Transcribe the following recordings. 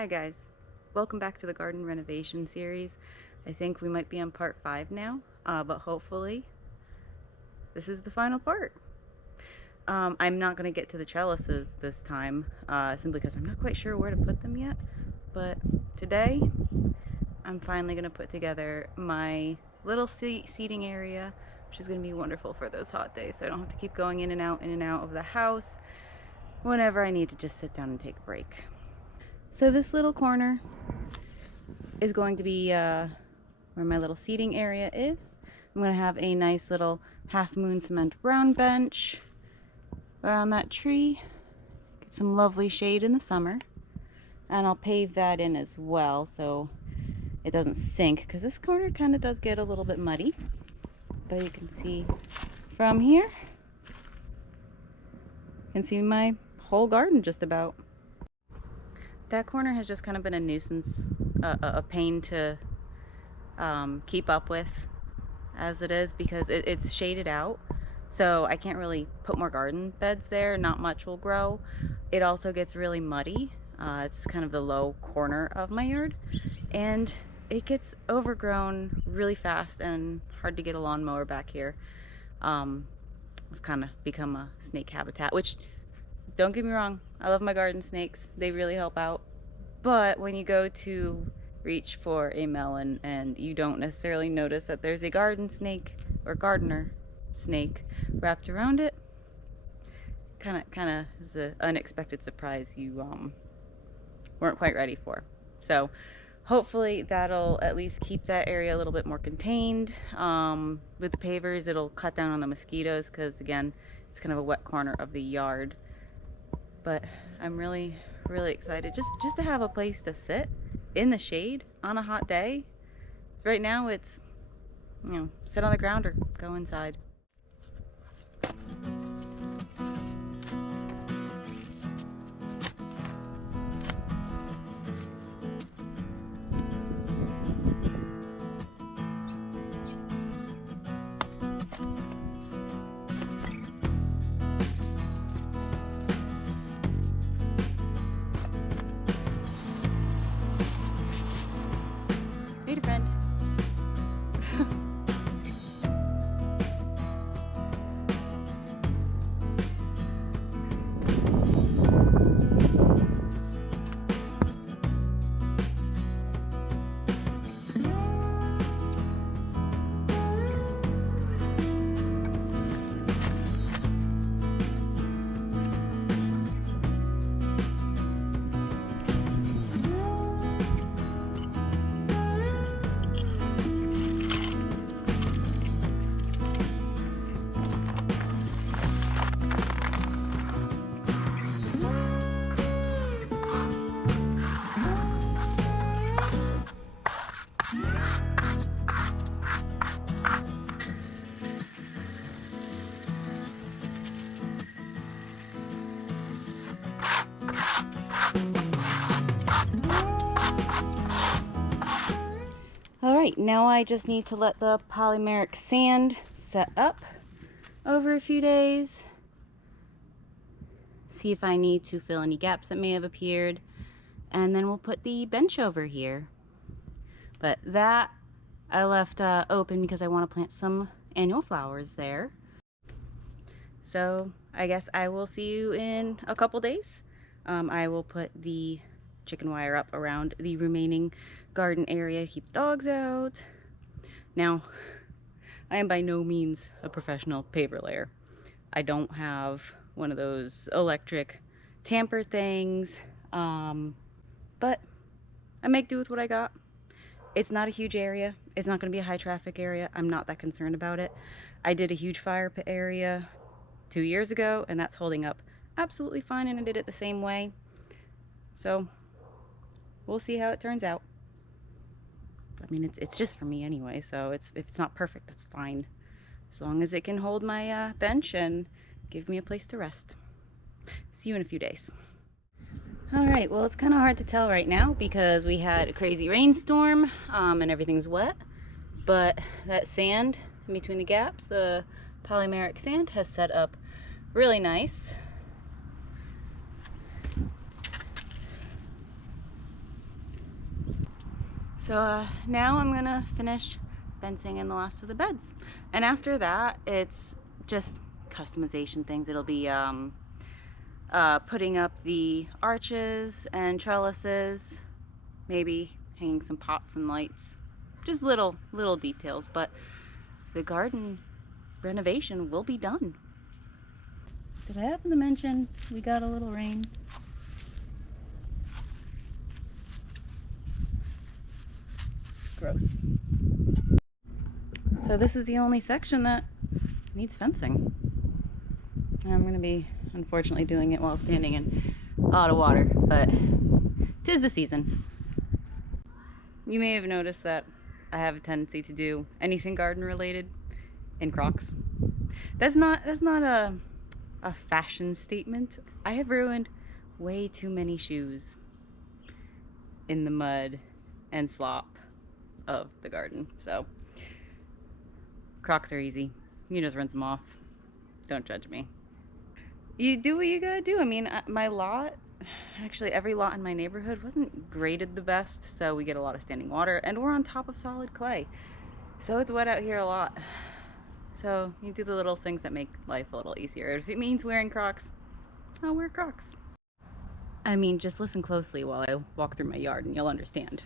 Hi guys, welcome back to the garden renovation series. I think we might be on part 5 now, but hopefully this is the final part. I'm not going to get to the trellises this time, simply because I'm not quite sure where to put them yet, but today I'm finally going to put together my little seating area, which is going to be wonderful for those hot days, so I don't have to keep going in and out of the house whenever I need to just sit down and take a break. So this little corner is going to be where my little seating area is. I'm going to have a nice little half moon cement brown bench around that tree. Get some lovely shade in the summer. And I'll pave that in as well so it doesn't sink, because this corner kind of does get a little bit muddy. But you can see from here, you can see my whole garden just about. That corner has just kind of been a nuisance, a pain to keep up with as it is, because it's shaded out, so I can't really put more garden beds there. Not much will grow. It also gets really muddy. It's kind of the low corner of my yard, and it gets overgrown really fast and hard to get a lawnmower back here. It's kind of become a snake habitat, which, don't get me wrong, I love my garden snakes. They really help out. But when you go to reach for a melon and you don't necessarily notice that there's a garden snake or gardener snake wrapped around it, kind of is an unexpected surprise you weren't quite ready for. So hopefully that'll at least keep that area a little bit more contained. With the pavers, it'll cut down on the mosquitoes, because again, it's kind of a wet corner of the yard. But I'm really excited just to have a place to sit in the shade on a hot day. Right now it's, sit on the ground or go inside. Peter friend. Alright, now I just need to let the polymeric sand set up over a few days. See if I need to fill any gaps that may have appeared. And then we'll put the bench over here. But that I left open because I want to plant some annual flowers there. So I guess I will see you in a couple days. I will put the chicken wire up around the remaining garden area, keep the dogs out. Now, I am by no means a professional paver layer. I don't have one of those electric tamper things, but I make do with what I got. It's not a huge area. It's not going to be a high traffic area. I'm not that concerned about it. I did a huge fire pit area 2 years ago, and that's holding up absolutely fine, and I did it the same way. So we'll see how it turns out. I mean, it's just for me anyway, so if it's not perfect, that's fine. As long as it can hold my bench and give me a place to rest. See you in a few days. Alright, well, it's kind of hard to tell right now because we had a crazy rainstorm and everything's wet. But that sand in between the gaps, the polymeric sand, has set up really nice. So now I'm gonna finish fencing in the last of the beds. And after that, it's just customization things. It'll be putting up the arches and trellises, maybe hanging some pots and lights. Just little details, but the garden renovation will be done. Did I happen to mention we got a little rain? Gross. So this is the only section that needs fencing. I'm going to be unfortunately doing it while standing in a lot of water, but 'tis the season. You may have noticed that I have a tendency to do anything garden related in Crocs. That's not a fashion statement. I have ruined way too many shoes in the mud and slop of the garden. So Crocs are easy. You just rinse them off. Don't judge me. You do what you gotta do. I mean, my lot, actually every lot in my neighborhood wasn't graded the best, so we get a lot of standing water, and we're on top of solid clay. So it's wet out here a lot. So you do the little things that make life a little easier. If it means wearing Crocs, I'll wear Crocs. I mean, just listen closely while I walk through my yard and you'll understand.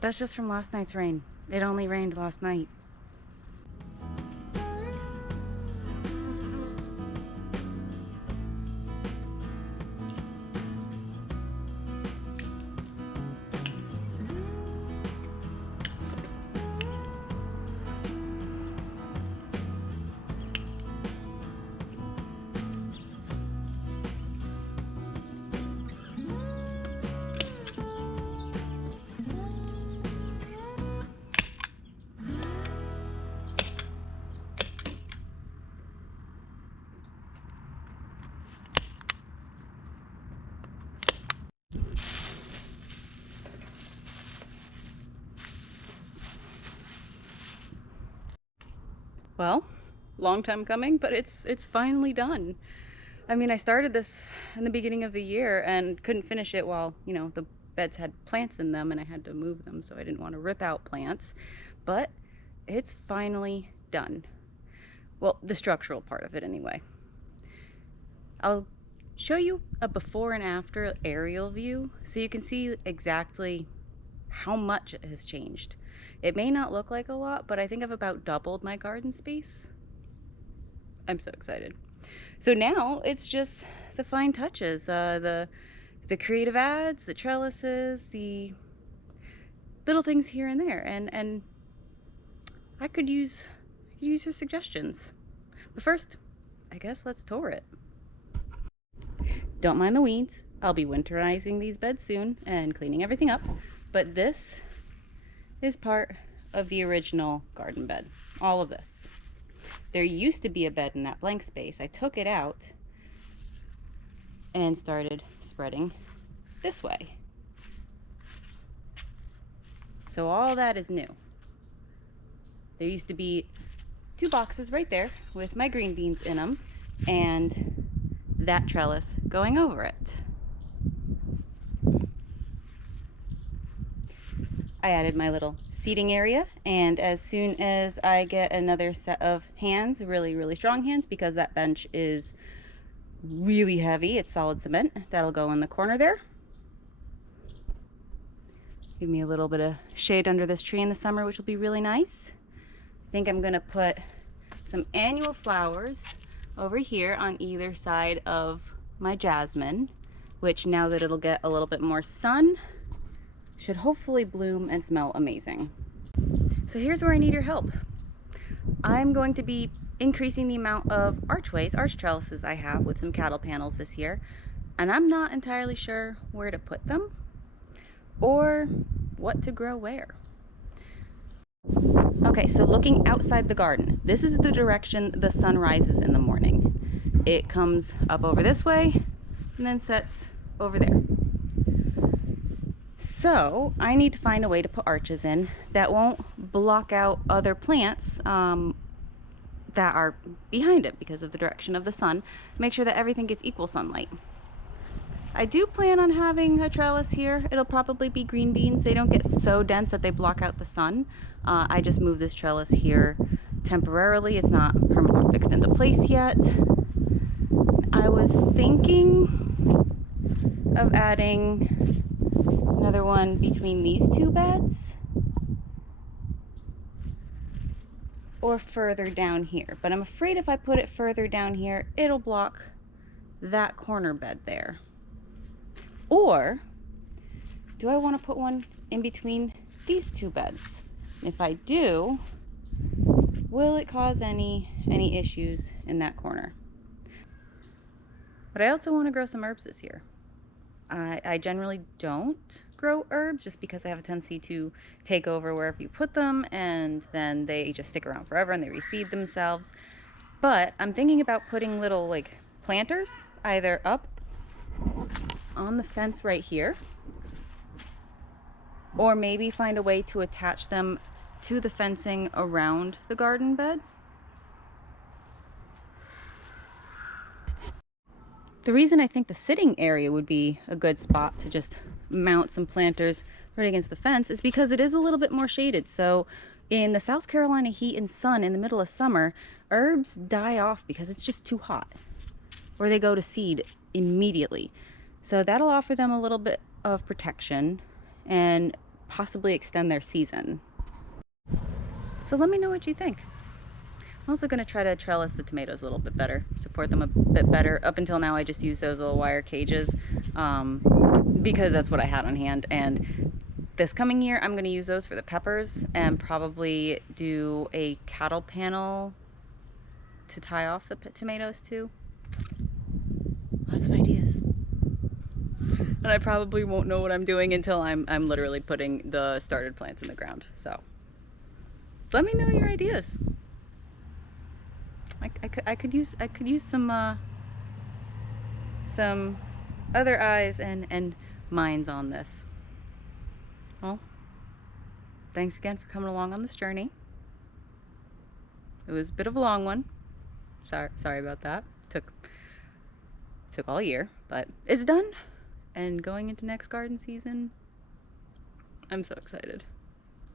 That's just from last night's rain. It only rained last night. Well, long time coming, but it's finally done. I mean, I started this in the beginning of the year and couldn't finish it while, you know, the beds had plants in them and I had to move them, so I didn't want to rip out plants. But it's finally done. Well, the structural part of it anyway. I'll show you a before and after aerial view so you can see exactly how much it has changed. It may not look like a lot, but I think I've about doubled my garden space. I'm so excited. So now it's just the fine touches, the creative ads, the trellises, the little things here and there, and I could use your suggestions. But first, I guess let's tour it. Don't mind the weeds. I'll be winterizing these beds soon and cleaning everything up. But this is part of the original garden bed. All of this. There used to be a bed in that blank space. I took it out and started spreading this way. So all that is new. There used to be 2 boxes right there with my green beans in them and that trellis going over it. I added my little seating area, and as soon as I get another set of hands, really strong hands, because that bench is really heavy, it's solid cement, that'll go in the corner there. Give me a little bit of shade under this tree in the summer, which will be really nice. I think I'm gonna put some annual flowers over here on either side of my jasmine, which now that it'll get a little bit more sun, should hopefully bloom and smell amazing. So here's where I need your help. I'm going to be increasing the amount of arch trellises I have with some cattle panels this year, and I'm not entirely sure where to put them or what to grow where. Okay, so looking outside the garden, this is the direction the sun rises in the morning. It comes up over this way and then sets over there. So I need to find a way to put arches in that won't block out other plants that are behind it because of the direction of the sun. Make sure that everything gets equal sunlight. I do plan on having a trellis here. It'll probably be green beans. They don't get so dense that they block out the sun. I just moved this trellis here temporarily. It's not permanently fixed into place yet. I was thinking of adding another one between these two beds or further down here, but I'm afraid if I put it further down here, it'll block that corner bed there. Or do I want to put one in between these two beds? And if I do, will it cause any issues in that corner? But I also want to grow some herbs this year. I generally don't grow herbs just because I have a tendency to take over wherever you put them, and then they just stick around forever and they reseed themselves. But I'm thinking about putting little like planters either up on the fence right here, or maybe find a way to attach them to the fencing around the garden bed. The reason I think the sitting area would be a good spot to just mount some planters right against the fence is because it is a little bit more shaded. So in the South Carolina heat and sun in the middle of summer, herbs die off because it's just too hot, or they go to seed immediately. So that'll offer them a little bit of protection and possibly extend their season. So let me know what you think. I'm also going to try to trellis the tomatoes a little bit better, support them a bit better. Up until now I just used those little wire cages because that's what I had on hand, and this coming year I'm going to use those for the peppers and probably do a cattle panel to tie off the tomatoes too. Lots of ideas. And I probably won't know what I'm doing until I'm literally putting the started plants in the ground. So let me know your ideas. I could use some other eyes and minds on this. Well, thanks again for coming along on this journey. It was a bit of a long one. Sorry about that. Took all year, but it's done. And going into next garden season, I'm so excited.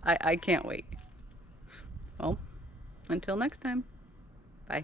I can't wait. Well, until next time. Bye.